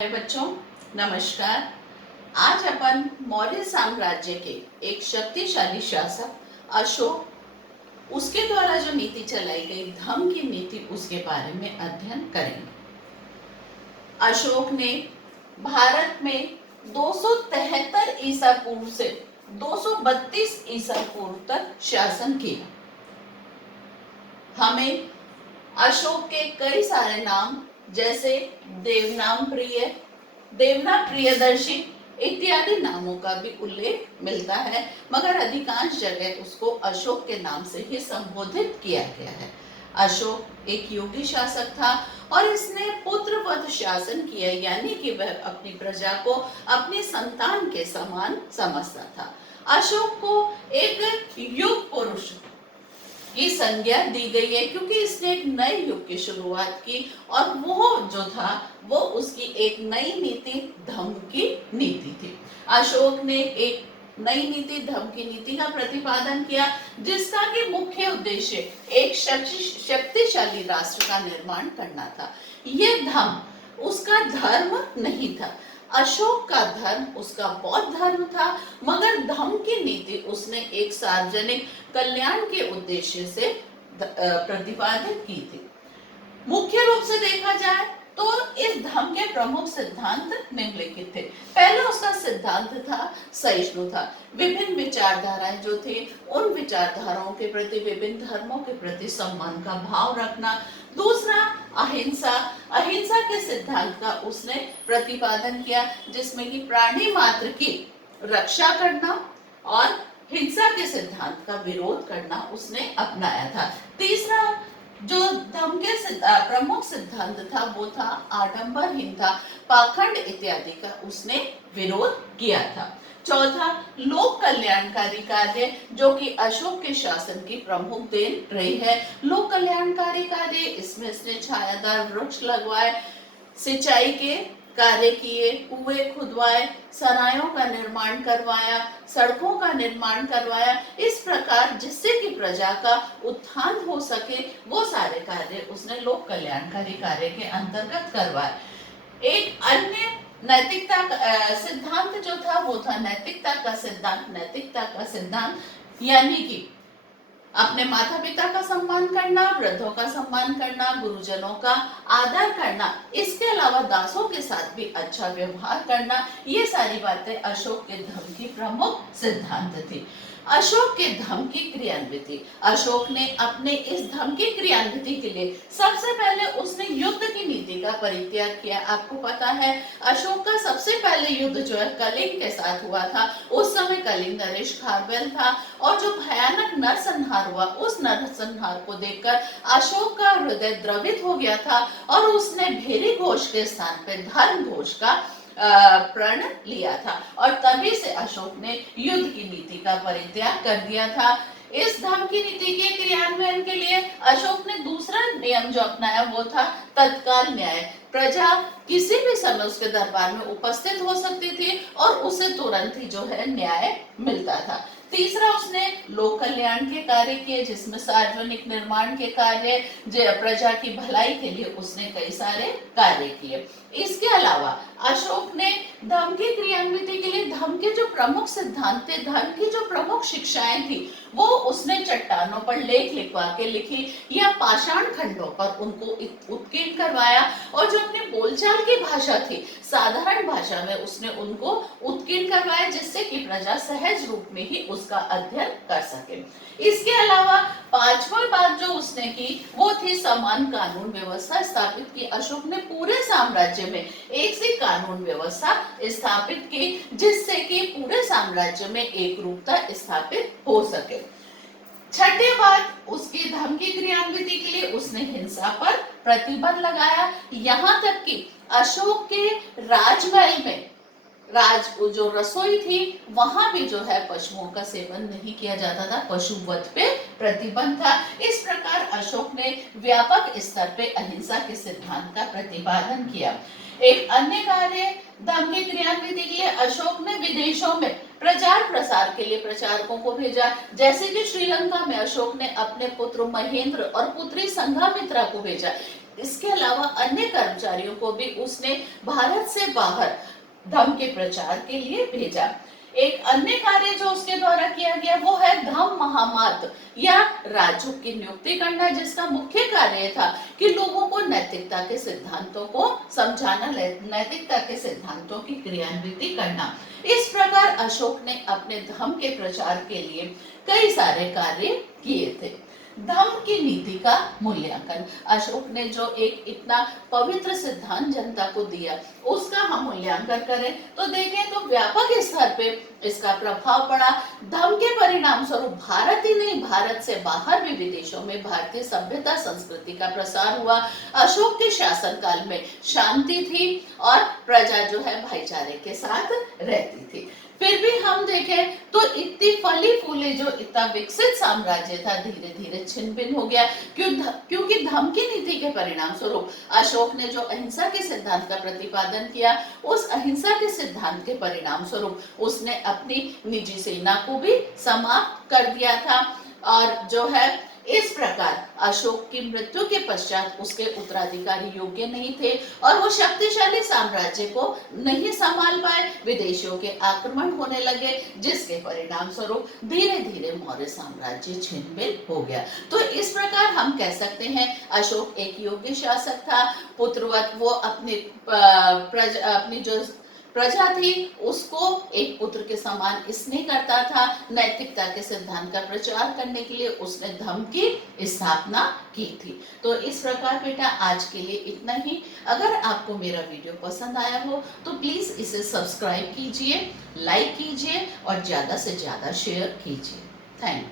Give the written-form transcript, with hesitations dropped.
बच्चों नमस्कार। आज अपन मौर्य साम्राज्य के एक शक्तिशाली शासक अशोक, उसके द्वारा जो नीति चलाई गई धम्म की नीति, उसके बारे में अध्ययन करेंगे। अशोक ने भारत में 273 ईसा पूर्व से 232 ईसा पूर्व तक शासन किया। हमें अशोक के कई सारे नाम जैसे देवना प्रियदर्शी इत्यादि नामों का भी उल्लेख मिलता है, मगर अधिकांश जगह उसको अशोक के नाम से ही संबोधित किया गया है। अशोक एक योगी शासक था और इसने पुत्रवत शासन किया, यानी कि वह अपनी प्रजा को अपनी संतान के समान समझता था। अशोक को एक युग पुरुष की संज्ञा दी गई है क्योंकि इसने एक नए युग की शुरुआत की और वो जो था वो उसकी एक नई नीति धम्म की नीति थी। अशोक ने एक नई नीति धम्म की नीति का प्रतिपादन किया, जिसका कि मुख्य उद्देश्य एक शक्तिशाली राष्ट्र का निर्माण करना था। यह धम्म उसका धर्म नहीं था। अशोक का धर्म उसका बौद्ध धर्म था, मगर धम्म की नीति उसने एक सार्वजनिक कल्याण के उद्देश्य से प्रतिपादित की थी। मुख्य रूप से देखा जाए तो इस धम्म के प्रमुख सिद्धांत निम्नलिखित थे। पहला उसका सिद्धांत था सहिष्णुता। विभिन्न विचारधाराएं जो थे उन विचारधाराओं के प्रति, विभिन्न धर्मों के प्रति सम्मान का भाव रखना। दूसरा अहिंसा। अहिंसा के सिद्धांत का उसने प्रतिपादन किया, जिसमें कि प्राणी मात्र की रक्षा करना और हिंसा के सिद्धांत का विरोध करना उसने अपनाया था। तीसरा जो धम्म के प्रमुख सिद्धांत था वो था आडंबरहीनता, पाखंड इत्यादि का उसने विरोध किया था। चौथा लोक कल्याणकारी कार्य, जो कि अशोक के शासन की प्रमुख देन रही है। लोक कल्याणकारी कार्य, इसमें इसने छायादार वृक्ष लगवाए, सिंचाई के कार्य किए, कुएं खुदवाए, सरायों का निर्माण करवाया, सड़कों का निर्माण करवाया, इस प्रकार जिससे कि प्रजा का उत्थान हो सके, वो सारे कार्य उसने लोक कल्याणकारी कार्य के अंतर्गत करवाए। एक अन्य नैतिकता सिद्धांत जो था वो था नैतिकता का सिद्धांत। नैतिकता का सिद्धांत यानी कि अपने माता पिता का सम्मान करना, वृद्धों का सम्मान करना, गुरुजनों का आदर करना, इसके अलावा दासों के साथ भी अच्छा व्यवहार करना, ये सारी बातें अशोक के धम्म की प्रमुख सिद्धांत थी। अशोक के धम्म की क्रियान्विति। अशोक ने अपने इस धम्म की क्रियान्विति के लिए सबसे पहले उसने युद्ध की नीति का परित्याग किया। आपको पता है अशोक का सबसे पहले युद्ध जो है कलिंग के साथ हुआ था। उस समय कलिंग नरेश खारवेल था और जो भयानक नरसंहार हुआ, उस नरसंहार को देखकर अशोक का हृदय द्रवित हो गया था और उसने भेरी घोष के स्थान पर धर्म घोष का प्रण लिया था और तभी से अशोक ने युद्ध की नीति का परित्याग कर दिया था। इस धम्म की नीति के क्रियान्वयन के लिए अशोक ने दूसरा नियम जो अपनाया वो था तत्काल न्याय। प्रजा किसी भी समय उसके दरबार में उपस्थित हो सकती थी और उसे तुरंत ही जो है न्याय मिलता था। तीसरा उसने लोक कल्याण के कार्य किए, जिसमें सार्वजनिक निर्माण के कार्य, प्रजा की भलाई के लिए उसने कई सारे कार्य किए। इसके अलावा अशोक ने धम्म की क्रियान्विति के लिए धम्म के जो प्रमुख सिद्धांत थे, धर्म की जो प्रमुख शिक्षाएं थी, वो उसने चट्टानों पर लेख लिखवा के लिखी या पाषाण खंडों पर उनको उत्कीर्ण करवाया और जो अपनी बोलचाल की भाषा थी, साधारण भाषा में उसने उनको उत्कीर्ण करवाया, जिससे कि प्रजा सहज रूप में ही उसका अध्ययन कर सके। इसके अलावा पांचवा बात जो उसने की वो थी समान कानून व्यवस्था स्थापित की। अशोक ने पूरे साम्राज्य में एक सी कानून व्यवस्था स्थापित की, जिससे कि पूरे साम्राज्य में एक रूपता स्थापित हो सके। छठी बात, उसकी धम्म की क्रियान्विति के लिए उसने हिंसा पर प्रतिबंध लगाया। यहाँ तक कि अशोक के राजमहल में जो रसोई थी वहां भी जो है पशुओं का सेवन नहीं किया जाता था, पशुवध पे प्रतिबंध था। इस प्रकार अशोक ने व्यापक स्तर पे अहिंसा के सिद्धांत का प्रतिपादन किया। एक अन्य कार्य धम्म की क्रियान्विति के लिए अशोक ने विदेशों में प्रचार प्रसार के लिए प्रचारकों को भेजा, जैसे कि श्रीलंका में अशोक ने अपने पुत्र महेंद्र और पुत्री संघामित्रा को भेजा। इसके अलावा अन्य कर्मचारियों को भी उसने भारत से बाहर धम्म के प्रचार के लिए भेजा। एक अन्य कार्य जो उसके द्वारा किया गया वो है धम्म महामात या राजूक की नियुक्ति करना, जिसका मुख्य कार्य था कि लोगों को नैतिकता के सिद्धांतों को समझाना, नैतिकता के सिद्धांतों की क्रियान्विति करना। इस प्रकार अशोक ने अपने धम्म के प्रचार के लिए कई सारे कार्य किए थे। धम्म की नीति का मूल्यांकन, अशोक ने जो एक इतना पवित्र सिद्धांत जनता को दिया उसका हम मूल्यांकन करें तो देखें तो व्यापक स्तर पे इसका प्रभाव पड़ा। धम्म के परिणाम स्वरूप भारत ही नहीं, भारत से बाहर भी विदेशों में भारतीय सभ्यता संस्कृति का प्रसार हुआ। अशोक के शासन काल में शांति थी और प्रजा जो है भाईचारे के साथ रहती थी। फिर भी हम देखें तो इतनी फली फूले जो इतना विकसित साम्राज्य था धीरे धीरे छिन्न भिन्न हो गया, क्योंकि धम्म की नीति के परिणाम स्वरूप अशोक ने जो अहिंसा के सिद्धांत का प्रतिपादन किया, उस अहिंसा के सिद्धांत के परिणाम स्वरूप उसने अपनी निजी सेना को भी समाप्त कर दिया था। और जो है इस प्रकार अशोक की मृत्यु के पश्चात उसके उत्तराधिकारी योग्य नहीं थे और वो शक्तिशाली साम्राज्य को नहीं संभाल पाए। विदेशियों के आक्रमण होने लगे, जिसके परिणाम स्वरूप धीरे धीरे मौर्य साम्राज्य छिन्न भिन्न हो गया। तो इस प्रकार हम कह सकते हैं अशोक एक योग्य शासक था। पुत्रवत वो अपनी जो प्रजा थी उसको एक पुत्र के समान स्नेह करता था। नैतिकता के सिद्धांत का प्रचार करने के लिए उसने धम्म की स्थापना की थी। तो इस प्रकार बेटा आज के लिए इतना ही। अगर आपको मेरा वीडियो पसंद आया हो तो प्लीज इसे सब्सक्राइब कीजिए, लाइक कीजिए और ज्यादा से ज्यादा शेयर कीजिए। Thank you.